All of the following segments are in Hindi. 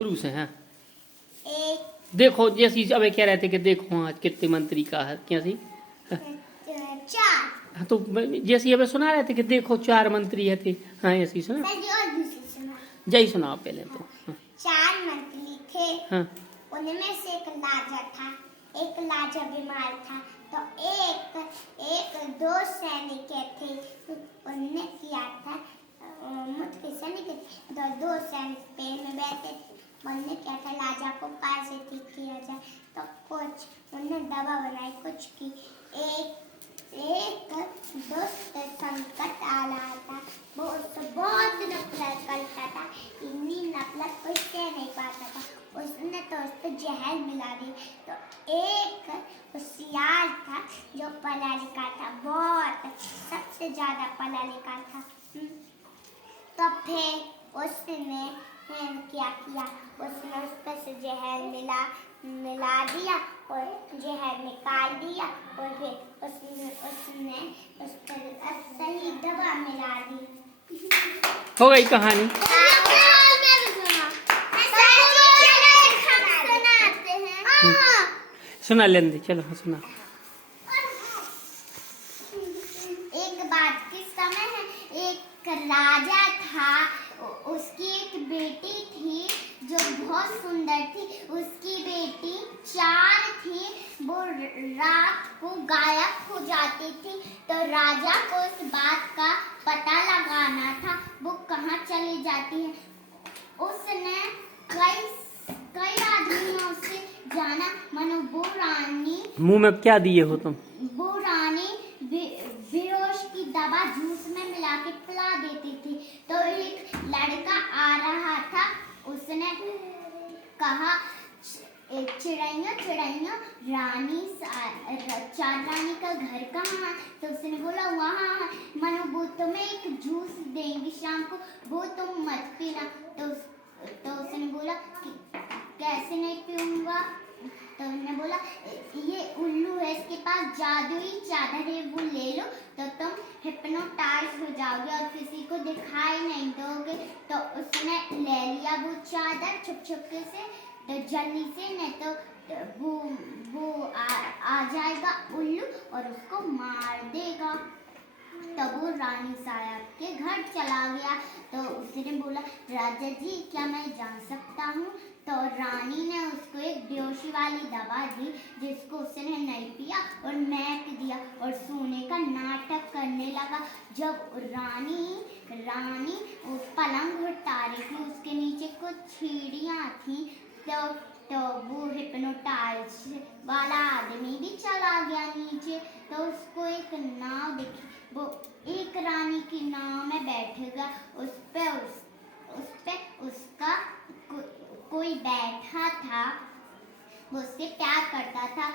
शुरू से हैं। एक देखो जैसी अब कह रहे थे कि देखो आज कितने मंत्री का है क्या थी। चार हाँ तो जैसी अब सुना रहे थे कि देखो 4 मंत्री है थे। हाँ ऐसी सुना सर जी और दूसरी सुना। जय सुनाओ पहले तो। हाँ, 4 मंत्री थे। हाँ उनमें से एक लाजा था। एक लाजा बीमार था तो एक 2 सैनिक थे। उनने किया था मुझके सैनिक तो 2 सैनिक पेड़ में बैठे थे। उनने क्या था लाजा को पैर से ठीक किया जाए तो कुछ उनने दवा बनाई कुछ की। एक दोस्त संकट आ रहा था वो उससे बहुत नफरत करता था। इतनी नफरत कोई सह नहीं पाता था। उसने तो उस पर जहर मिला दी। तो एक होशियार था जो पढ़ा लिखा था बहुत सबसे ज्यादा पढ़ा लिखा था। तो फिर उसने क्या किया उसने उस पर से जहर मिला दिया और जहर निकाल दिया और फिर उसने उस पर सही दवा मिला दी। हो गई कहानी। सुना लेंदे चलो। हाँ सुना। एक बात की समय है एक राजा था उसकी एक बेटी थी जो बहुत सुंदर थी। उसकी बेटी 4 थी वो रात को गायब हो जाती थी तो राजा को इस बात का पता लगाना था वो कहाँ चली जाती है। उसने कई आदमियों से जाना मनो वो रानी मुंह में क्या दिए हो तुम। वो रानी बेहोश की दवा जूस में मिला के पिला देती थी। तो एक लड़का आ रहा था उसने कहा चिड़ैया चिड़ैया रानी 4 रानी का घर कहाँ है। तो उसने बोला वहाँ है मनो वो तुम्हें एक जूस देंगी शाम को वो तुम मत पीना। तो उसने बोला कि कैसे नहीं पीऊंगा। तो उन्होंने बोला ये उल्लू है इसके पास जादुई चादर है वो ले लो तो तुम हिप्नोटाइज हो जाओगे और किसी को दिखाई नहीं दोगे। तो उसने ले लिया वो चादर छुपके से तो जल्दी से नहीं तो वो आ जाएगा उल्लू और उसको मार देगा। तब वो रानी साहब के घर चला गया। तो उसने बोला राजा जी क्या मैं जान सकता हूँ। तो रानी ने उसको एक बेहोशी वाली दवा दी जिसको उसने नहीं पिया और महक दिया और सोने का नाटक करने लगा। जब रानी उस पलंग उठा रही थी उसके नीचे कुछ सीढ़ियाँ थी तो वो हिप्नोटाइज वाला आदमी भी चला गया नीचे। तो उसको एक नाव दिखी वो एक रानी की नाव में बैठेगा उस पे उसका कोई बैठा था वो उससे प्यार करता था।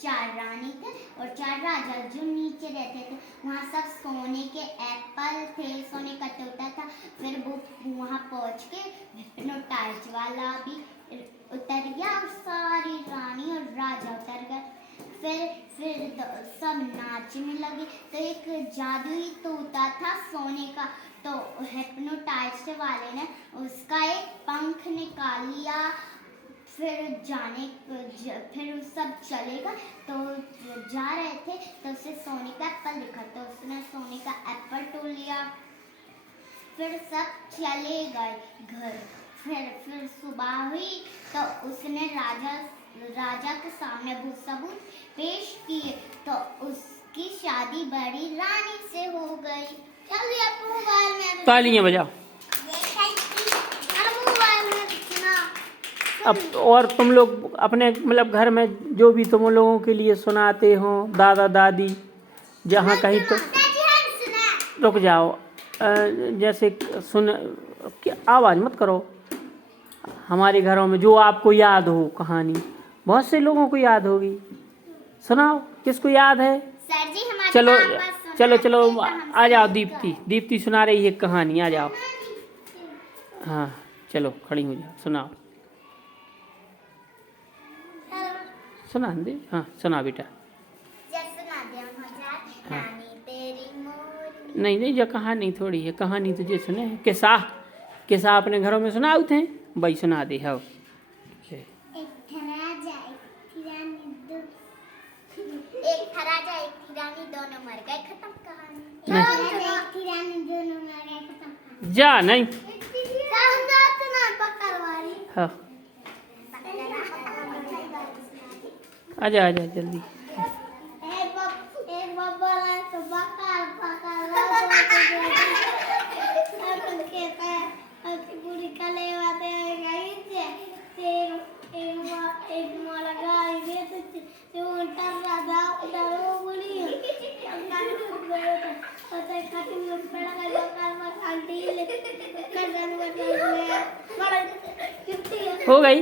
4 रानी थे और 4 राजा जो नीचे रहते थे वहाँ सब सोने के एप्पल थे सोने का तोता था। फिर वो वहाँ पहुँच के हिप्नोटाइज वाला भी उतर गया और सारी रानी और राजा उतर गए। फिर सब नाचने लगे। तो एक जादुई तोता था सोने का तो हिप्नोटाइज वाले ने उसका एक पंख निकाल लिया। फिर सब चलेगा तो जा रहे थे तो उसे सोने का एप्पल दिखा तो उसने सोने का एप्पल तोड़ लिया। फिर सब चले गए घर। फिर सुबह हुई तो उसने राजा के सामने वो सबूत पेश किए तो उसकी शादी बड़ी रानी से हो गई। चलिए आप मोबाइल में तालियां बजाओ। अब और तुम लोग अपने मतलब घर में जो भी तुम लोगों के लिए सुनाते हो दादा दादी जहाँ कहीं तो रुक जाओ। जैसे क्या आवाज़ मत करो। हमारे घरों में जो आपको याद हो कहानी बहुत से लोगों को याद होगी। सुनाओ किसको याद है। सर जी हमारे चलो चलो चलो आ जाओ। दीप्ति सुना रही है कहानी आ जाओ। हाँ चलो खड़ी हो जाओ सुनाओ। सुना दे। हाँ सुना बेटा। हाँ नहीं जो कहानी थोड़ी है कहानी तुझे सुने किस्सा किस्सा अपने घरों में सुनाऊ थे वही सुना दे हो। एक था राजा एक थी रानी दोनों मर गए खत्म कहानी। नहीं। एक थी रानी दोनों मर गए खत्म कहानी। जा नहीं हाँ आजा आजा जल्दी। एक बब्बर है तो बकार पकड़ कहता है पूरी कले वाते गई थे फिर एक माला गाड़ी दे तो उल्टा राधा उधर वो बोली पता है खाती में पड़ा है बकार में आंटी ले कर बड़ा हो गई।